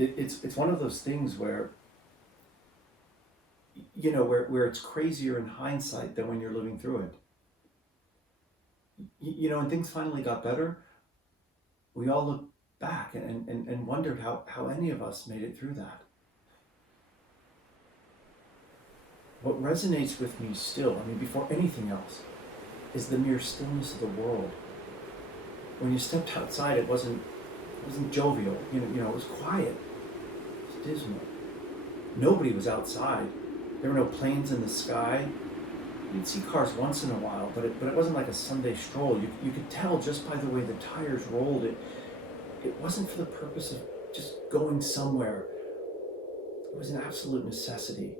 It's one of those things where, where it's crazier in hindsight than when you're living through it. When things finally got better, we all looked back and wondered how any of us made it through that. What resonates with me still, before anything else, is the mere stillness of the world. When you stepped outside, it wasn't jovial. It was quiet. It was dismal. Nobody was outside. There were no planes in the sky. You'd see cars once in a while, but it wasn't like a Sunday stroll. You could tell just by the way the tires rolled. It wasn't for the purpose of just going somewhere. It was an absolute necessity.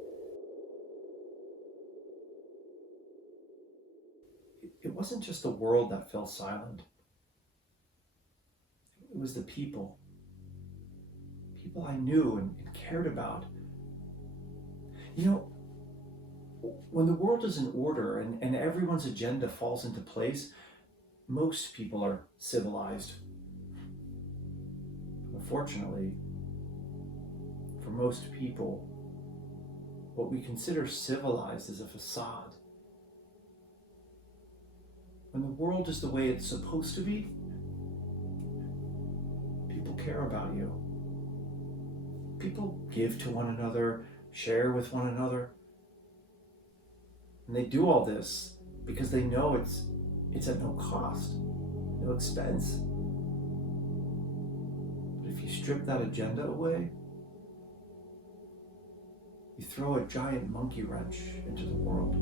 It wasn't just the world that fell silent. It was the people I knew and cared about. When the world is in order and everyone's agenda falls into place, most people are civilized. Unfortunately, for most people, what we consider civilized is a facade. When the world is the way it's supposed to be, people care about you. People give to one another, share with one another. And they do all this because they know it's at no cost, no expense. But if you strip that agenda away, you throw a giant monkey wrench into the world.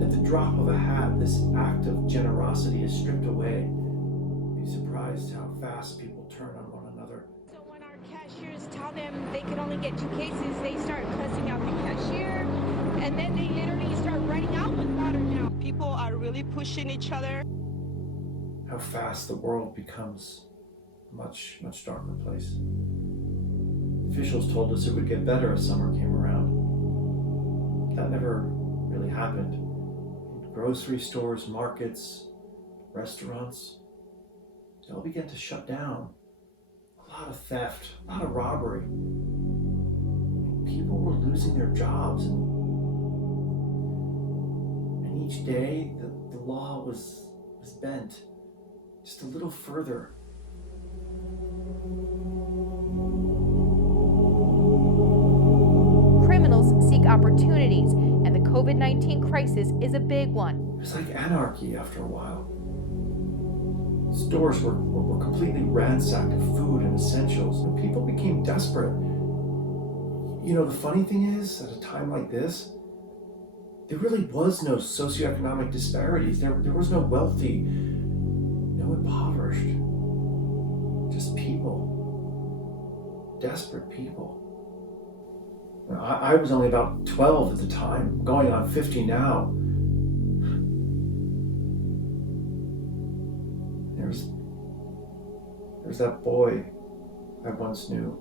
At the drop of a hat, this act of generosity is stripped away. You'd be surprised how fast people turn on one another. So when our cashiers tell them they can only get 2 cases, they start cussing out the cashier, and then they literally start running out with water now. People are really pushing each other. How fast the world becomes a much, much darker place. Officials told us it would get better as summer came around. That never really happened. Grocery stores, markets, restaurants, they all began to shut down. A lot of theft, a lot of robbery. People were losing their jobs, and each day the law was bent just a little further. Criminals seek opportunities, and the COVID-19 crisis is a big one. It was like anarchy after a while. Stores were completely ransacked of food and essentials, and people became desperate. The funny thing is, at a time like this, there really was no socioeconomic disparities. There was no wealthy, no impoverished. Just people. Desperate people. I was only about 12 at the time, going on 50 now. There's that boy I once knew.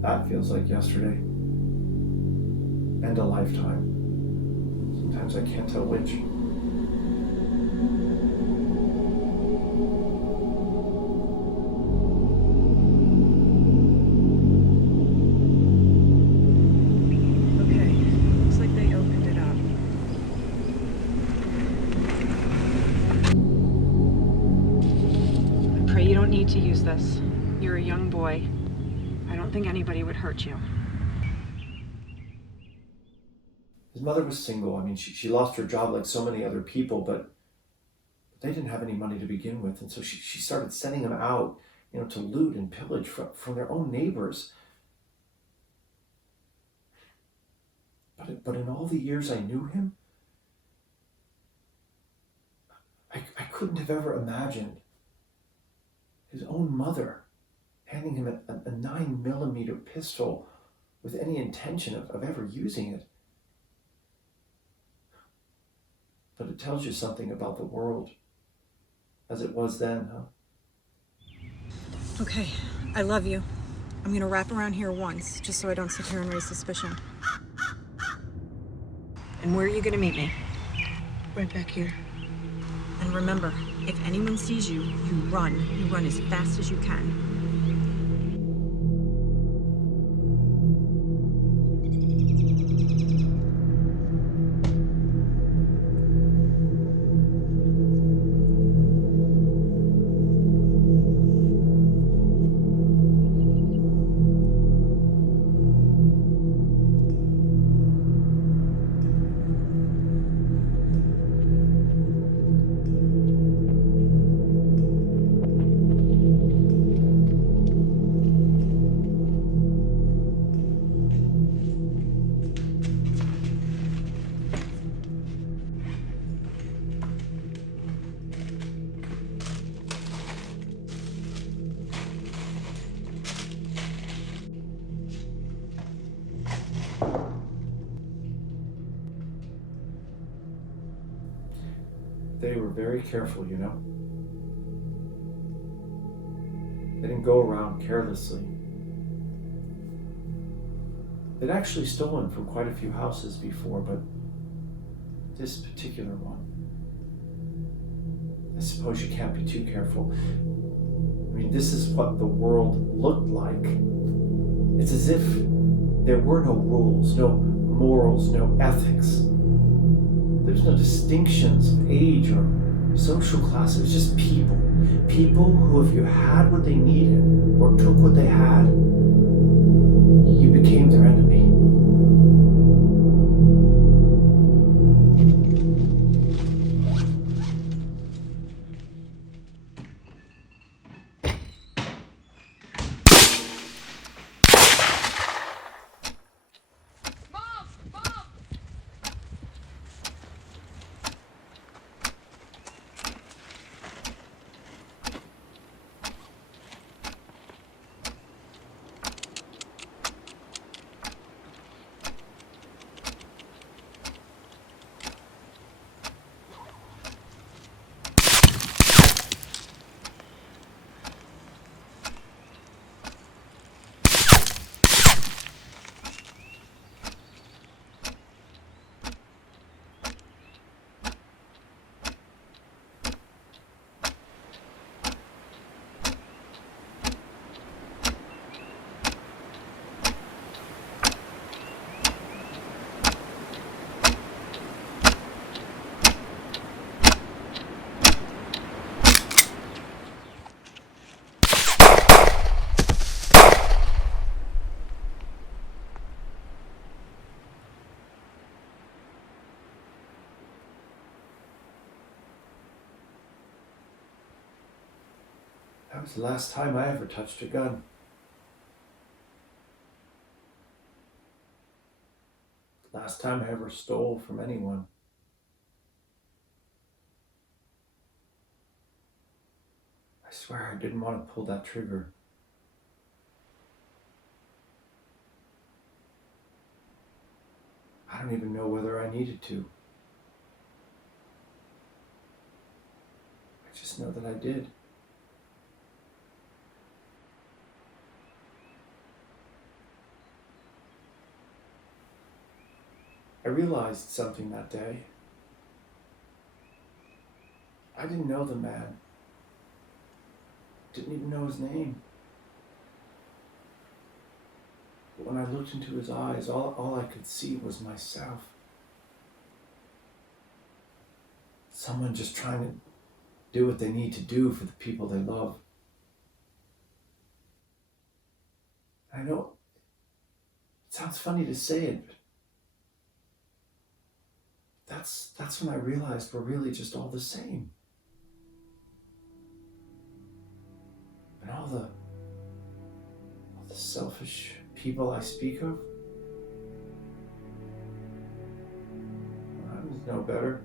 That feels like yesterday. And a lifetime. Sometimes I can't tell which. You don't need to use this. You're a young boy. I don't think anybody would hurt you. His mother was single. She lost her job like so many other people, but they didn't have any money to begin with. And so she started sending him out, to loot and pillage from their own neighbors. But in all the years I knew him, I couldn't have ever imagined his own mother handing him a 9mm pistol with any intention of ever using it. But it tells you something about the world as it was then, huh? Okay, I love you. I'm gonna wrap around here once, just so I don't sit here and raise suspicion. And where are you gonna meet me? Right back here. And remember, if anyone sees you, you run. You run as fast as you can. They were very careful, you know. They didn't go around carelessly. They'd actually stolen from quite a few houses before, but this particular one, I suppose you can't be too careful. I mean, this is what the world looked like. It's as if there were no rules, no morals, no ethics. There's no distinctions of age or social class. It was just people. People who, if you had what they needed or took what they had, you became their enemy. That was the last time I ever touched a gun. Last time I ever stole from anyone. I swear I didn't want to pull that trigger. I don't even know whether I needed to. I just know that I did. I realized something that day. I didn't know the man. Didn't even know his name. But when I looked into his eyes, all I could see was myself. Someone just trying to do what they need to do for the people they love. I know it sounds funny to say it, but that's when I realized we're really just all the same. And all the selfish people I speak of, I was no better.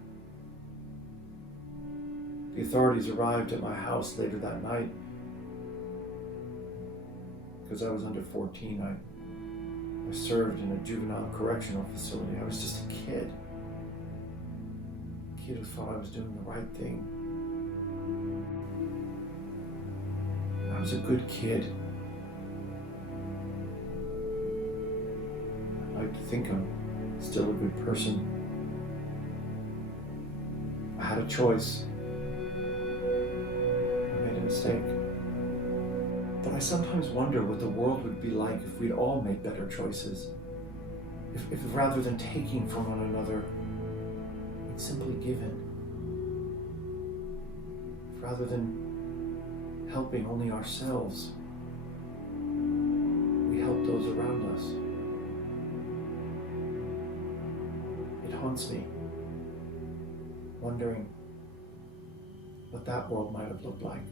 The authorities arrived at my house later that night. Because I was under 14, I served in a juvenile correctional facility. I was just a kid. A kid who thought I was doing the right thing. I was a good kid. I like to think I'm still a good person. I had a choice. mistake. But I sometimes wonder what the world would be like if we'd all made better choices. If rather than taking from one another, we'd simply given. If rather than helping only ourselves, we help those around us. It haunts me, wondering what that world might have looked like.